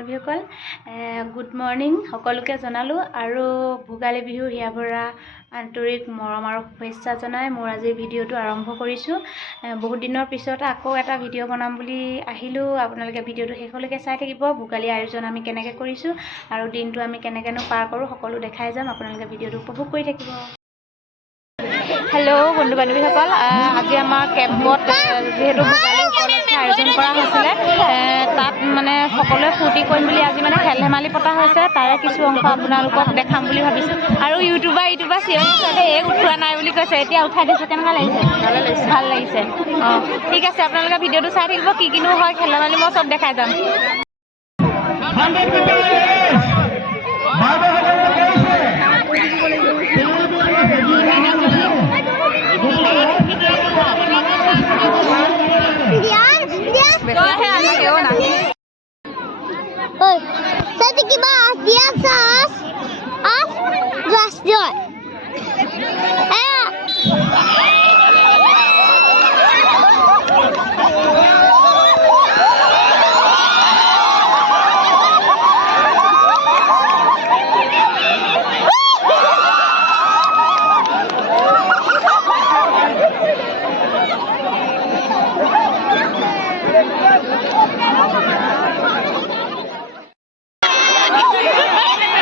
বান্ধৱীসকল good morning সকলোকে জনালোঁ আৰু ভোগালী বিহু হিয়াভৰা আন্তৰিক মৰম আৰু শুভেচ্ছা জনাই মোৰ আজি ভিডিঅ'টো আৰম্ভ কৰিছোঁ। বহুত দিনৰ পিছত আকৌ এটা ভিডিঅ' বনাম বুলি আহিলোঁ। আপোনালোকে ভিডিঅ'টো শেষলৈকে চাই থাকিব। ভোগালী আয়োজন আমি কেনেকৈ কৰিছোঁ আৰু দিনটো আমি কেনেকৈনো পাৰ কৰোঁ সকলো দেখাই যাম। আপোনালোকে ভিডিঅ'টো উপভোগ কৰি থাকিব। হেল্ল' বন্ধু বান্ধৱীসকল, আজি আমাৰ কেম্পত যিহেতু ভোগালী উপলক্ষে আয়োজন কৰা হৈছিলে, তাত মানে সকলোৱে ফূৰ্তি কৰিম বুলি আজি মানে খেল ধেমালি পতা হৈছে। তাৰে কিছু অংশ আপোনালোকক দেখাম বুলি ভাবিছোঁ। আৰু ইউটিউবাৰ চিঞৰি আছে, এই উঠোৱা নাই বুলি কৈছে, এতিয়া উঠাই দিছে। কেনেকুৱা লাগিছে? ভাল লাগিছে। অঁ ঠিক আছে, আপোনালোকে ভিডিঅ'টো চাই থাকিব। কি কিনো হয় খেল ধেমালি মই চব দেখাই যাম।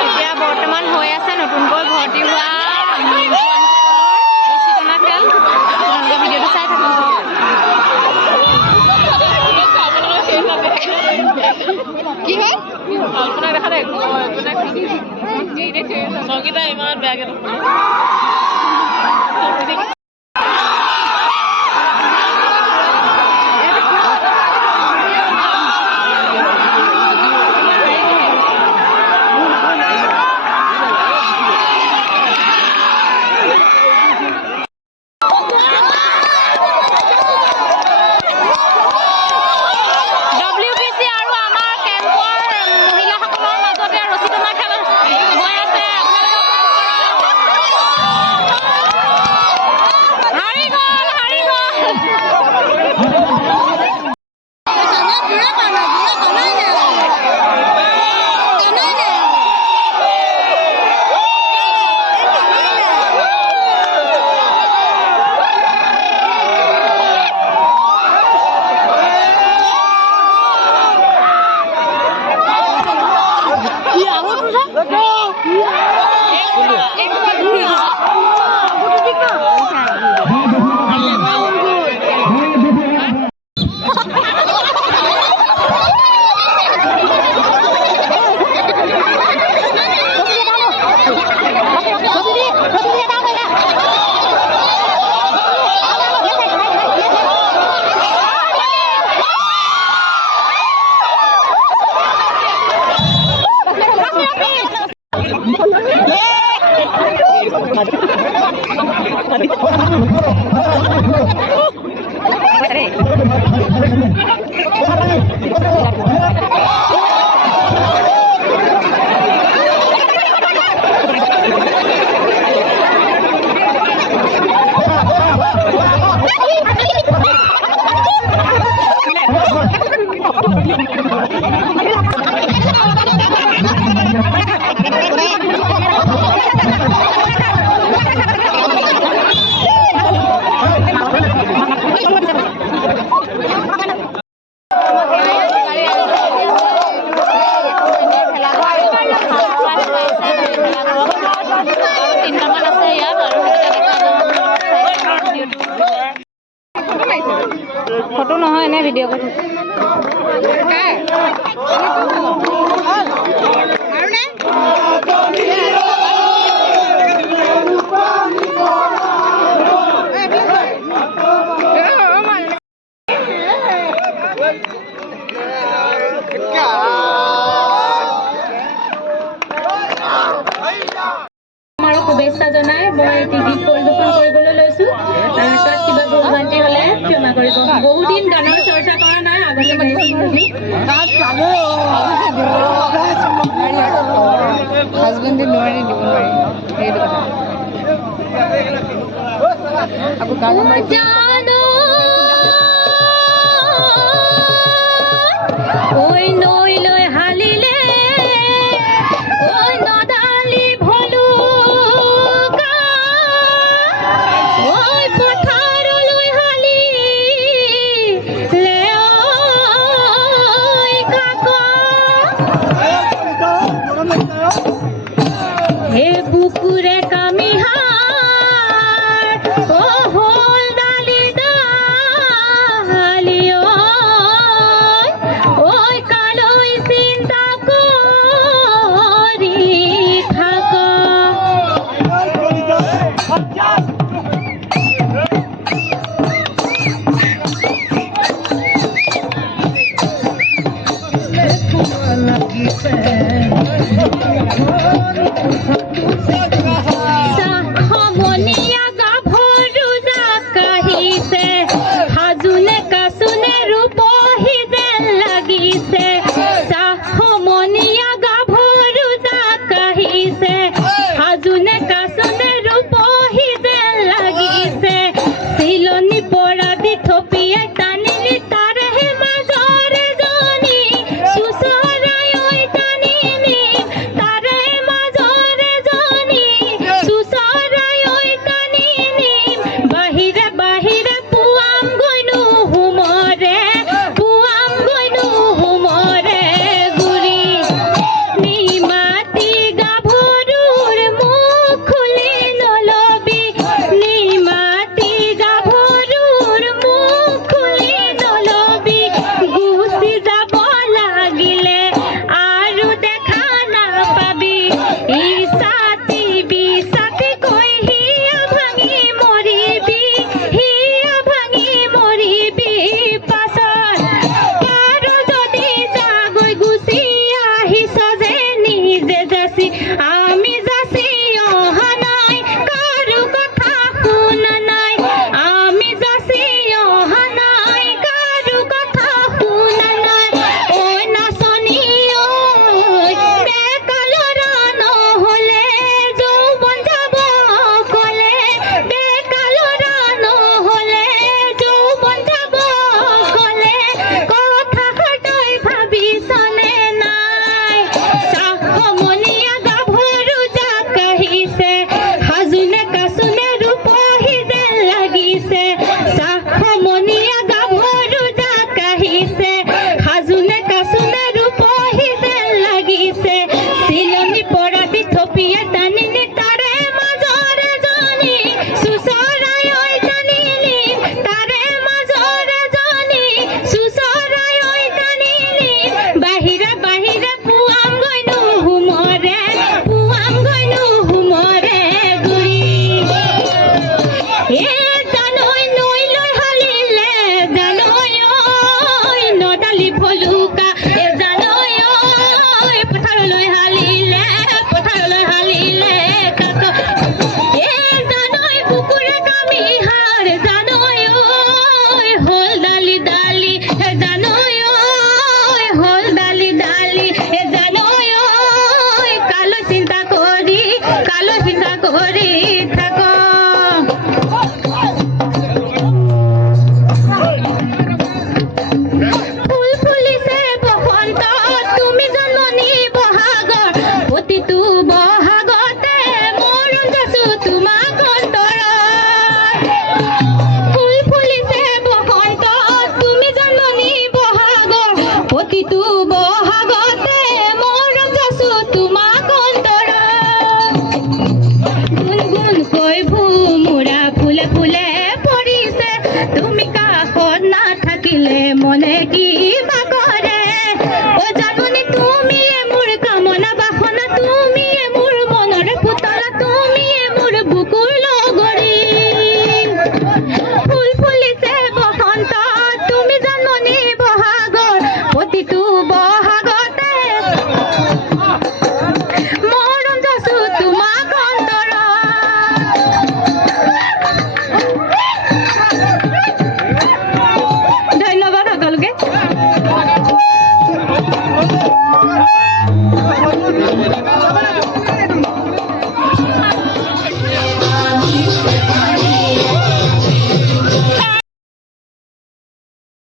এতিয়া বৰ্তমান হৈ আছে নতুনকৈ ভৰ্তি হোৱা ৰছী টনা খেল। আপোনালোকে ভিডিঅ'টো চাই থাকক। কি হয় চকীটা ইমান বেয়াকে ফটো নহয়, এনে ভিডিঅ' কৰি শুভেচ্ছা জনাই মই টিভিত পৰিৱেশন কৰিবলৈ লৈছোঁ। তাত কিবা ভুলভ্ৰান্তি হ'লে ক্ষমা কৰিব। বহুদিন গানৰ চৰ্চা কৰা নাই, আগতে হাজবেণ্ডে নোৱাৰি দিব নোৱাৰি সেইটো কথা। আকৌ গান কুকুৰে কামি হাত অ হল ডালি ডালি ঐ কালৈ চিন্তা কৰি থাক সমনীয়া গাভৰু জাক কাঢ়িছে সাজোনে কাচোনে ৰূপহী যেন লাগিছে সমনীয়া গাভৰু জাক কাঢ়িছে সাজোনে কাচোনে ৰূপহী যেন লাগিছে চিলনি পৰা দি থপিয়াই টানিলি তাৰেহে মাজৰে জনী চুচৰাই ঐ টানিলি তাৰে মাজৰে জনী চুচৰাই ঐ টানিলি বাহিৰে বাহিৰে পুৱাম গৈনো হুমৰে গুৰি নিমাতি গাভৰুৰ মুখ খুলি নলবি নিমাতি গাভৰুৰ মুখ খুলি নলবি গুচি যাব লাগিলে আৰু দেখা নাপাবি ইছাতি বিছাতি কৈ হিয়া ভাঙি মৰিবি পাছত কাৰো যদি জাগৈ গুচি আহিছ যে নিজে যাচি আমি যাচি অহা নাই কাৰো কথা শুনা নাই আমি যাচি অহা নাই কাৰো কথা শুনা নাই ঐ নাচনী ঐ বেকালৰা নহ'লে যৌৱন যাব গ'লে বেকালৰা নহ'লে যৌৱন যাব গ'লে কথাষাৰ তই ভাবিছনে নাই সমনীয়া গাভৰু জাক কাঢ়িছে সাজোনে কাচোনে ৰূপহী যেন লাগিছে সমনীয়া গাভৰু জাক কাঢ়িছে সাজোনে কাচোনে ৰূপহী যেন লাগিছে চিলনি পৰা দি থপিয়াই টানিলি তাৰে মাজৰে জনী চুচৰাই ঐ টানিলি তাৰে মাজৰে জনী চুচৰাই ঐ টানিলি বাহিৰে বাহিৰে পুৱাম গৈনো হুমৰে গুৰি জানৈ নৈ লৈ হালিলে জানৈ ঐ নদালি ভলুকা জানৈ ঐ পথাৰলৈ হালিলে কাক জানৈ কুকুৰে কামি হাড় জানৈ ঐ হল ডালি ডালি জানৈ ঐ হল ডালি ডালি জানৈ ঐ কালৈ চিন্তা কৰি থাক ফুল ফুলিছে বসন্ত তুমি জন্মনি বহাগৰ প্ৰতিটো বহাগ